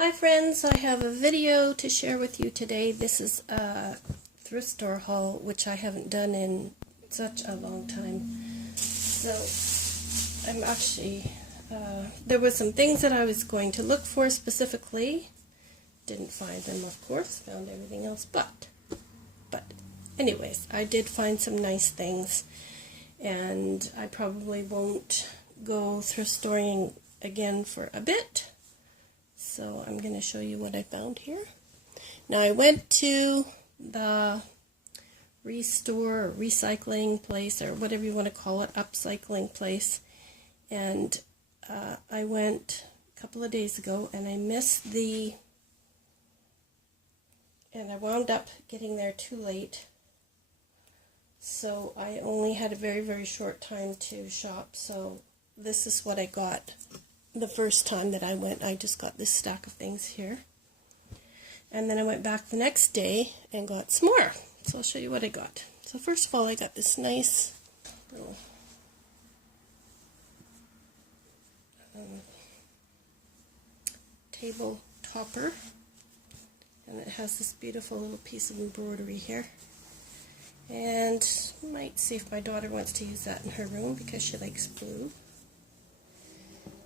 Hi friends, I have a video to share with you today. This is a thrift store haul which I haven't done in such a long time. So I'm actually, there were some things that I was going to look for specifically. Didn't find them, of course, found everything else, but anyways, I did find some nice things, and I probably won't go thrift storing again for a bit. So I'm going to show you what I found here. Now I went to the restore or recycling place, or whatever you want to call it, upcycling place, and I went a couple of days ago and I missed and I wound up getting there too late. So I only had a very, very short time to shop, so this is what I got. The first time that I went, I just got this stack of things here. And then I went back the next day and got some more. So I'll show you what I got. So first of all, I got this nice little table topper. And it has this beautiful little piece of embroidery here. And might see if my daughter wants to use that in her room because she likes blue.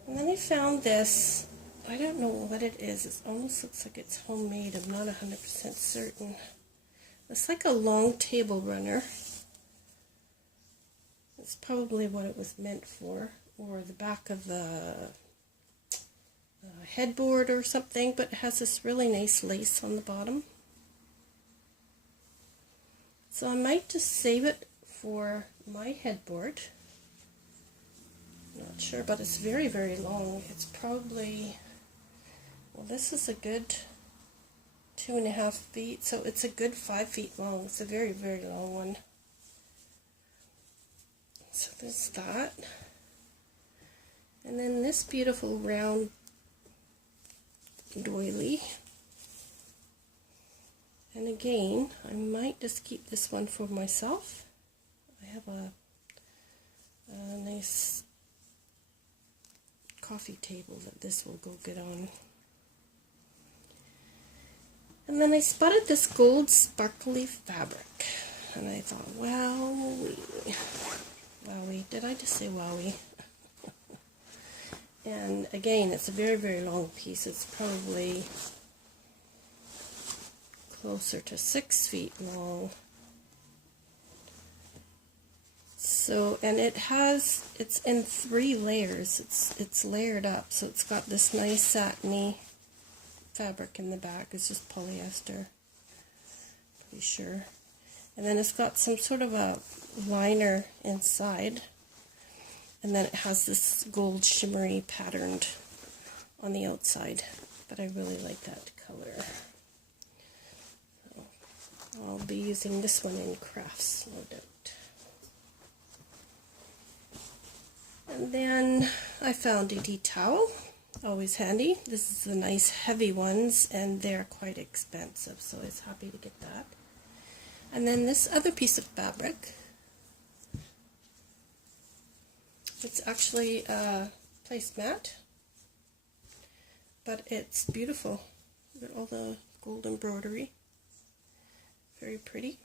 And then I found this, I don't know what it is, it almost looks like it's homemade, I'm not 100% certain. It's like a long table runner. It's probably what it was meant for, or the back of the headboard or something, but it has this really nice lace on the bottom. So I might just save it for my headboard. Not sure, but it's very, very long. It's probably, well, this is a good 2.5 feet, so it's a good 5 feet long. It's a very, very long one. So there's that. And then this beautiful round doily. And again, I might just keep this one for myself. I have a nice coffee table that this will go good on. And then I spotted this gold sparkly fabric, and I thought, wowie, did I just say wowie? And again, it's a very, very long piece. It's probably closer to 6 feet long. So, and it's in 3 layers. It's layered up, so it's got this nice satiny fabric in the back. It's just polyester, pretty sure. And then it's got some sort of a liner inside, and then it has this gold shimmery patterned on the outside. But I really like that color. So I'll be using this one in crafts, no doubt. And then I found a tea towel, always handy. This is the nice heavy ones, and they're quite expensive, so I was happy to get that. And then this other piece of fabric, it's actually a placemat, but it's beautiful. Look at all the gold embroidery, very pretty.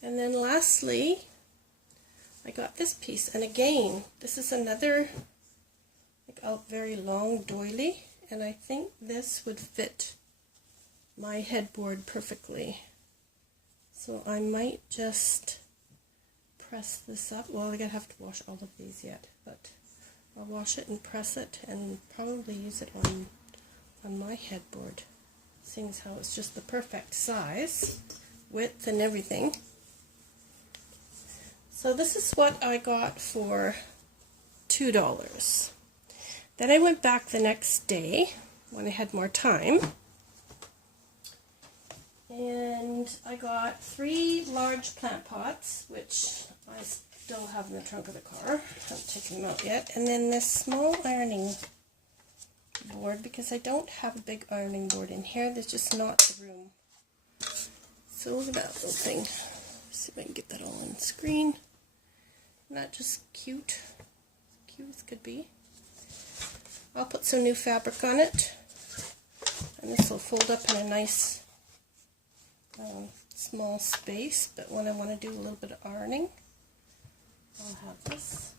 And then lastly, I got this piece, and again, this is another like a very long doily, and I think this would fit my headboard perfectly. So I might just press this up. Well, I'm going to have to wash all of these yet, but I'll wash it and press it and probably use it on my headboard, seeing as how it's just the perfect size, width and everything. So this is what I got for $2. Then I went back the next day when I had more time, and I got 3 large plant pots, which I still have in the trunk of the car. I haven't taken them out yet. And then this small ironing board, because I don't have a big ironing board in here. There's just not the room. So look at that little thing. Let's see if I can get that all on screen. Isn't that just cute? As cute as could be. I'll put some new fabric on it, and this will fold up in a nice small space, but when I want to do a little bit of ironing, I'll have this.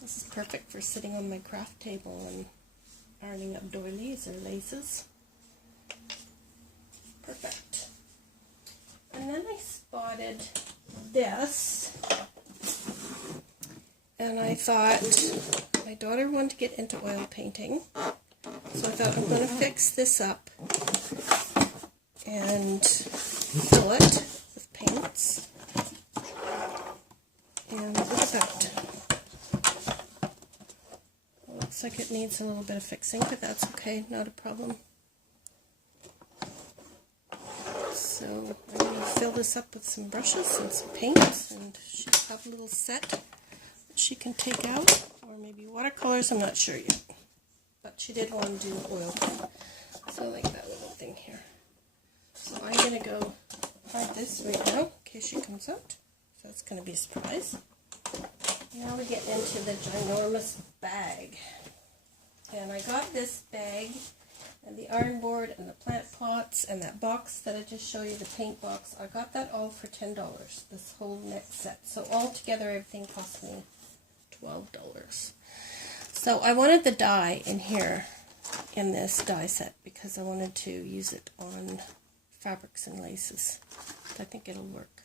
This is perfect for sitting on my craft table and ironing up doilies or laces. Perfect. And then I spotted this, and I thought my daughter wanted to get into oil painting, so I thought I'm going to fix this up and fill it with paints. And look at that. Looks like it needs a little bit of fixing, but that's okay, not a problem. So I'm going to fill this up with some brushes and some paints, and she'll have a little set that she can take out, or maybe watercolors, I'm not sure yet. But she did want to do oil paint, so I like that little thing here. So I'm going to go hide this right now in case she comes out. So that's going to be a surprise. Now we get into the ginormous bag. And I got this bag and the iron board and the plant pots and that box that I just showed you, the paint box. I got that all for $10, this whole next set. So altogether everything cost me $12. So I wanted the dye in here, in this dye set, because I wanted to use it on fabrics and laces. I think it'll work.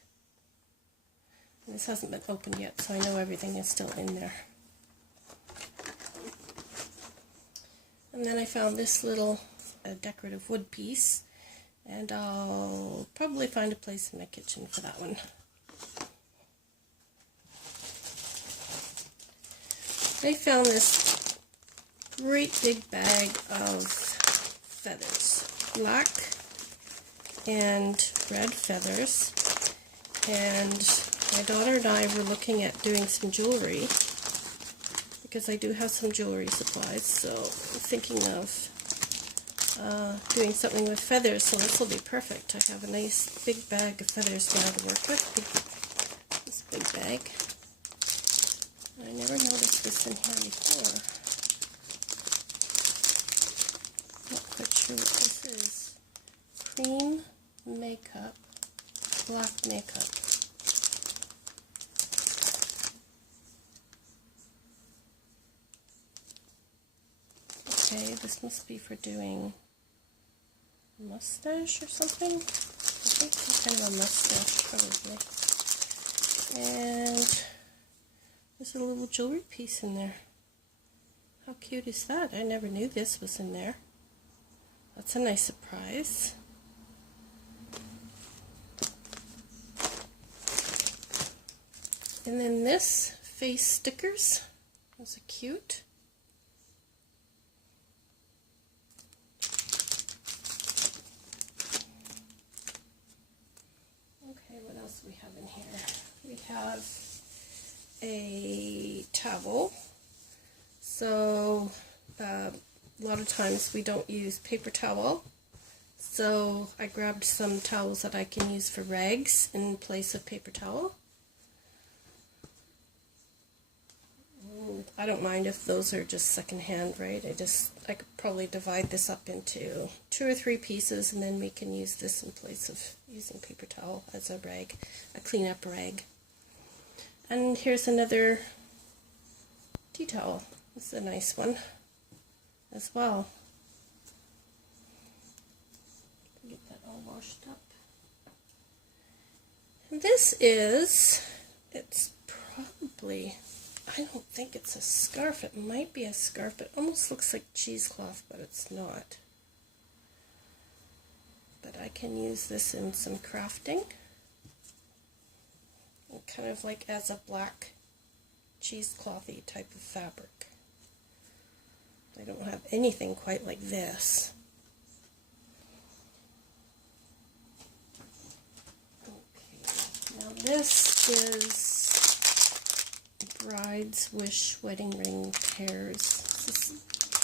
And this hasn't been opened yet, so I know everything is still in there. And then I found this little decorative wood piece, and I'll probably find a place in my kitchen for that one. I found this great big bag of feathers, black and red feathers, and my daughter and I were looking at doing some jewelry, because I do have some jewelry supplies, so I'm thinking of doing something with feathers, so this will be perfect. I have a nice big bag of feathers now to work with, this big bag. I never noticed this in here before. Not quite sure what this is. Cream makeup, black makeup. Okay, this must be for doing a mustache or something. I think some kind of a mustache, probably. And there's a little jewelry piece in there. How cute is that? I never knew this was in there. That's a nice surprise. And then this, face stickers. Those are cute. Okay, what else do we have in here? We have a towel. So a lot of times we don't use paper towel, so I grabbed some towels that I can use for rags in place of paper towel. I don't mind if those are just secondhand, right? I could probably divide this up into 2 or 3 pieces, and then we can use this in place of using paper towel as a rag, a cleanup rag. And here's another tea towel. This is a nice one as well. Get that all washed up. And this is, it's probably, I don't think it's a scarf. It might be a scarf. It almost looks like cheesecloth, but it's not. But I can use this in some crafting. Kind of like as a black cheeseclothy type of fabric. I don't have anything quite like this. Okay, now this is Bride's Wish wedding ring pairs.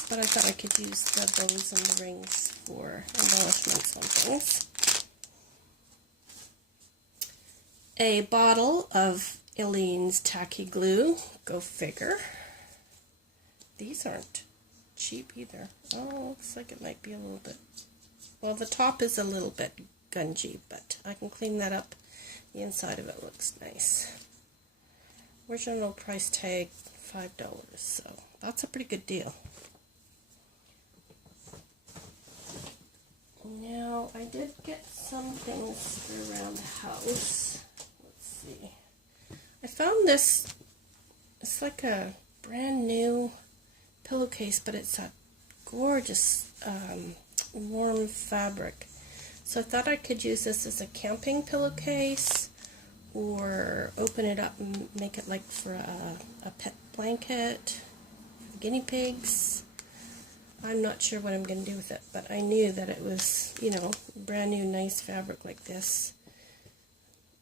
But I thought I could use the bows and the rings for embellishments on things. A bottle of Eileen's tacky glue, go figure. these aren't cheap either. Oh, looks like it might be a little bit, well, the top is a little bit gungy, but I can clean that up. The inside of it looks nice. Original price tag $5, so that's a pretty good deal. Now, I did get some things for around the house. Let's see. I found this, it's like a brand new pillowcase, but it's a gorgeous warm fabric. So I thought I could use this as a camping pillowcase, or open it up and make it like for a pet blanket for the guinea pigs. I'm not sure what I'm going to do with it, but I knew that it was, you know, brand new nice fabric like this.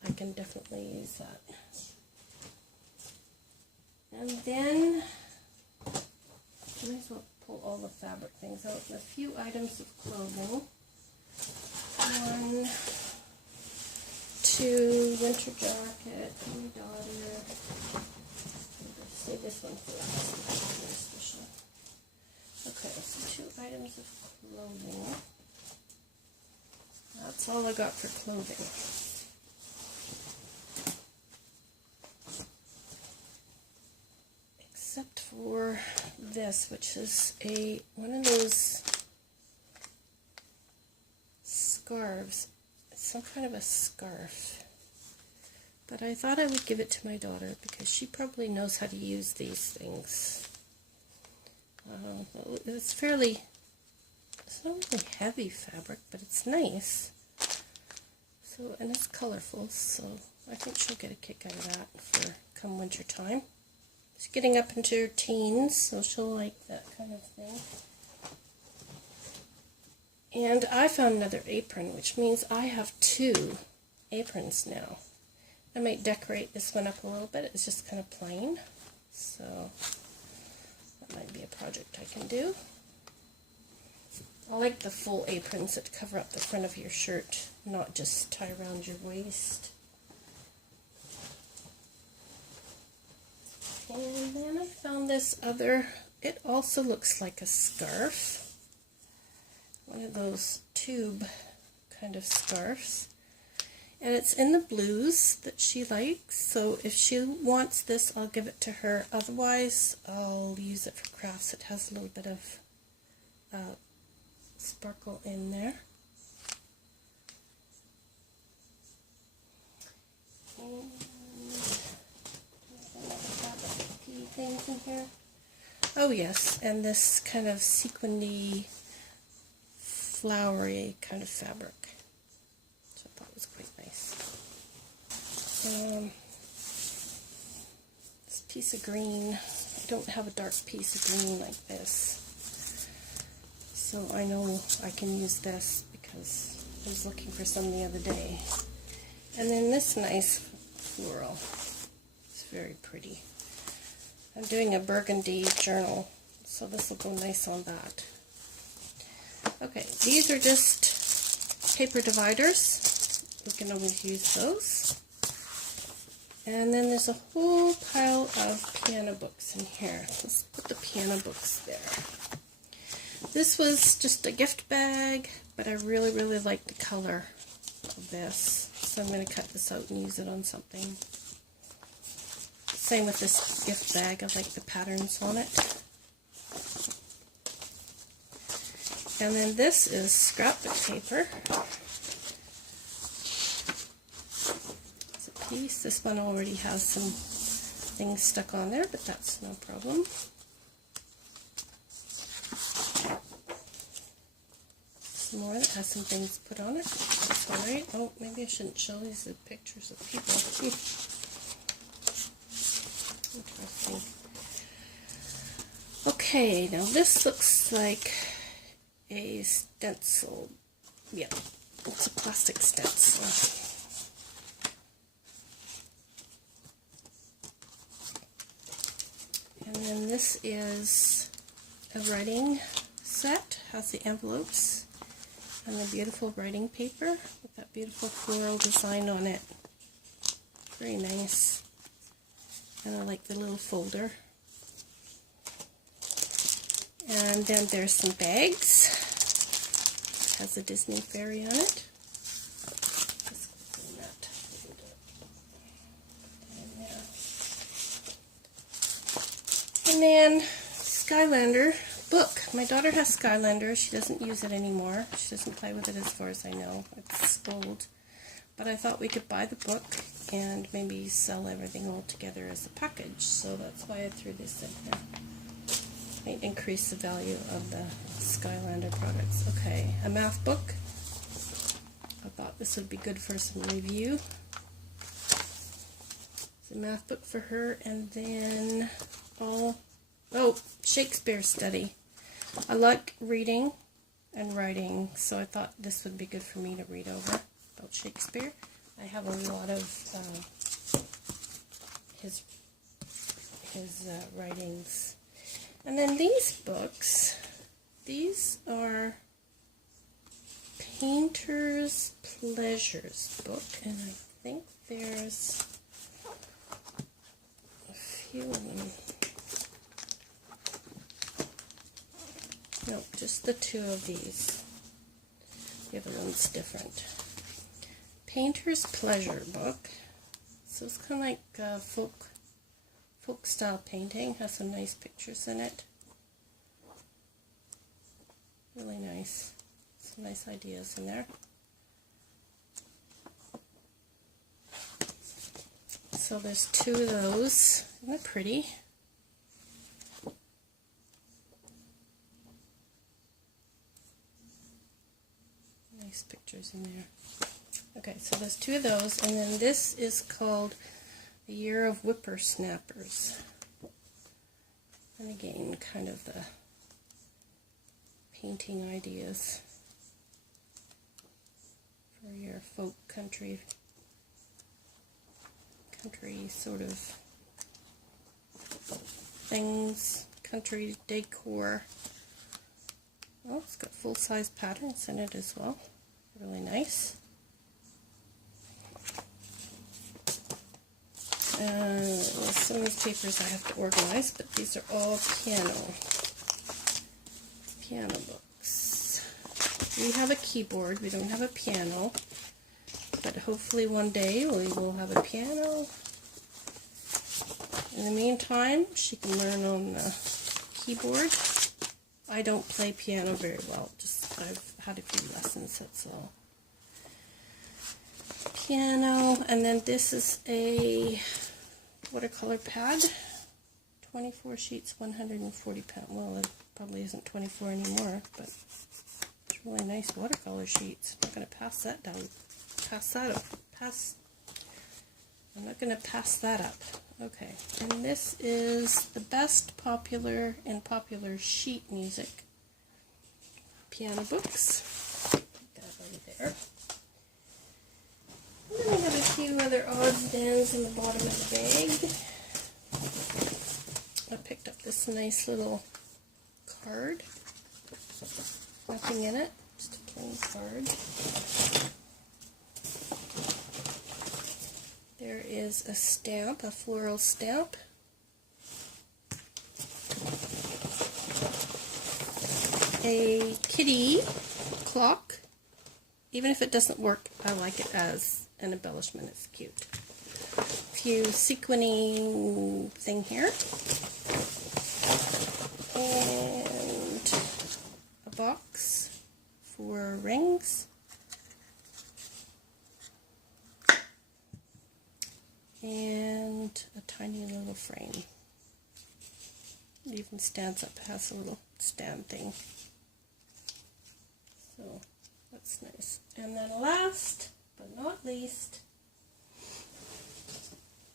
I can definitely use that. And then, I might as well pull all the fabric things out. A few items of clothing. 1, 2, winter jacket for my daughter. Let's say this one first. Okay, so 2 items of clothing. That's all I got for clothing. Except for this, which is one of those scarves. It's some kind of a scarf. But I thought I would give it to my daughter because she probably knows how to use these things. It's not really heavy fabric, but it's nice. So, and it's colorful, so I think she'll get a kick out of that for come winter time. She's getting up into her teens, so she'll like that kind of thing. And I found another apron, which means I have 2 aprons now. I might decorate this one up a little bit. It's just kind of plain, so that might be a project I can do. I like the full aprons that cover up the front of your shirt, not just tie around your waist. And then I found this other, it also looks like a scarf. One of those tube kind of scarves. And it's in the blues that she likes, so if she wants this, I'll give it to her. Otherwise, I'll use it for crafts. It has a little bit of sparkle in there. And things in here. Oh yes, and this kind of sequiny, flowery kind of fabric. So I thought it was quite nice. This piece of green, I don't have a dark piece of green like this. So I know I can use this because I was looking for some the other day. And then this nice floral. It's very pretty. I'm doing a burgundy journal, so this will go nice on that. Okay, these are just paper dividers. We can always use those. And then there's a whole pile of piano books in here. Let's put the piano books there. This was just a gift bag, but I really, really like the color of this. So I'm going to cut this out and use it on something. Same with this gift bag. I like the patterns on it. And then this is scrapbook paper. It's a piece. This one already has some things stuck on there, but that's no problem. Some more that has some things put on it. That's alright. Oh, maybe I shouldn't show these the pictures of people. Interesting. Okay, now this looks like a stencil. Yeah, it's a plastic stencil. And then this is a writing set. Has the envelopes and the beautiful writing paper with that beautiful floral design on it. Very nice. And I like the little folder. And then there's some bags. It has a Disney fairy on it. Just open that. And then Skylander book. My daughter has Skylander. She doesn't use it anymore. She doesn't play with it as far as I know. It's old. But I thought we could buy the book and maybe sell everything all together as a package. So that's why I threw this in here. Might increase the value of the Skylander products. Okay, a math book. I thought this would be good for some review. It's a math book for her, and then Shakespeare study. I like reading and writing, so I thought this would be good for me to read over about Shakespeare. I have a lot of his writings. And then these books, these are Painter's Pleasures book, and I think there's a few of them. Nope, just the two of these. The other one's different. Painter's Pleasure book. So it's kind of like folk style painting. Has some nice pictures in it. Really nice. Some nice ideas in there. So there's two of those. Isn't that pretty? Nice pictures in there. Okay, so there's two of those, and then this is called The Year of Whippersnappers. And again, kind of the painting ideas for your folk country sort of things, country decor. Oh, it's got full-size patterns in it as well. Really nice. Some of these papers I have to organize, but these are all piano books. We have a keyboard. We don't have a piano, but hopefully one day we will have a piano. In the meantime, she can learn on the keyboard. I don't play piano very well. Just I've had a few lessons, that's all. Piano, and then this is a watercolor pad. 24 sheets, 140 pounds. Well, it probably isn't 24 anymore, but it's really nice watercolor sheets. I'm not going to pass that down. I'm not going to pass that up. Okay, and this is the best popular sheet music piano books. Put that over there. And then we have a few other odds and ends in the bottom of the bag. I picked up this nice little card. Nothing in it, just a plain card. There is a stamp, a floral stamp. A kitty clock. Even if it doesn't work, I like it as an embellishment. It's cute. A few sequining thing here. And a box for rings. And a tiny little frame. It even stands up, has a little stand thing. So that's nice. And then last but not least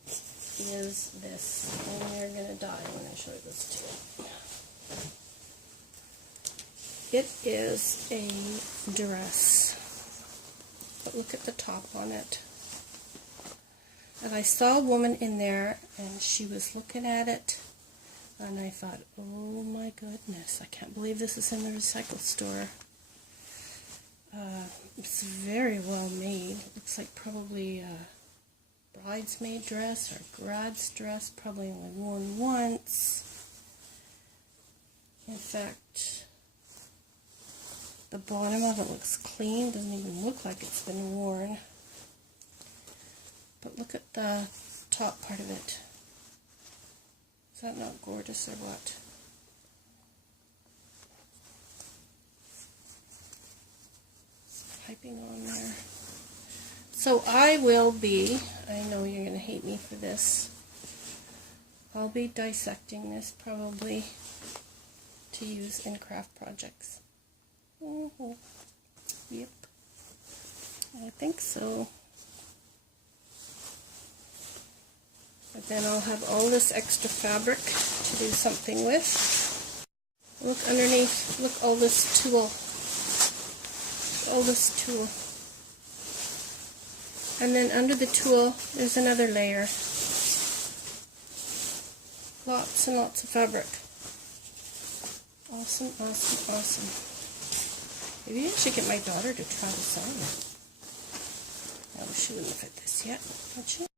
is this. And you're going to die when I show you this too. It is a dress. But look at the top on it. And I saw a woman in there, and she was looking at it, and I thought, oh my goodness, I can't believe this is in the recycle store. It's very well made. Looks like probably a bridesmaid dress or grad's dress, probably only worn once. In fact, the bottom of it looks clean, doesn't even look like it's been worn. But look at the top part of it. Is that not gorgeous or what? Piping on there. So I will be, I know you're going to hate me for this, I'll be dissecting this probably to use in craft projects. Yep, I think so. But then I'll have all this extra fabric to do something with. Look underneath, look all this tulle. All this tulle. And then under the tulle, there's another layer. Lots and lots of fabric. Awesome, awesome, awesome. Maybe I should get my daughter to try this on. No, she wouldn't fit this yet, would she?